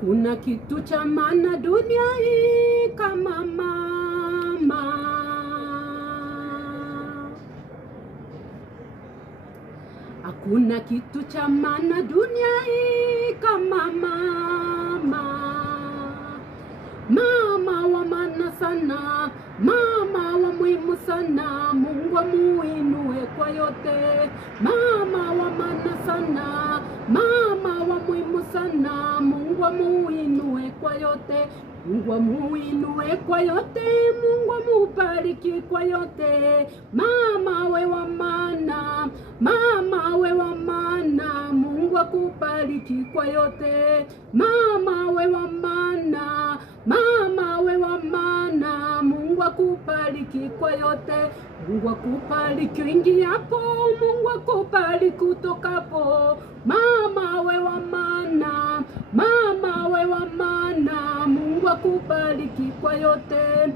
Hakuna kitu cha maana dunia hii kama mama. Hakuna kitu cha maana dunia hii kama mama. Mama wa maana sana, mama wa muhimu sana, Mungu amuinue kwa yote. Mama wa maana sana, mama wa muhimu sana, Mungu amuinue kwa yote. Mungu amuinue kwa yote, Mungu amubariki kwa yote. Mama we wa maana, mama we wa maana, Mungu akubariki kwa yote. Mama we wa maana, mama we wa maana, Mungu akubariki kwa yote. Mungu akubariki uingiapo, Mungu akubariki utokapo. Mama we wa maana, mama we wa maana, Mungu akubariki kwa yote.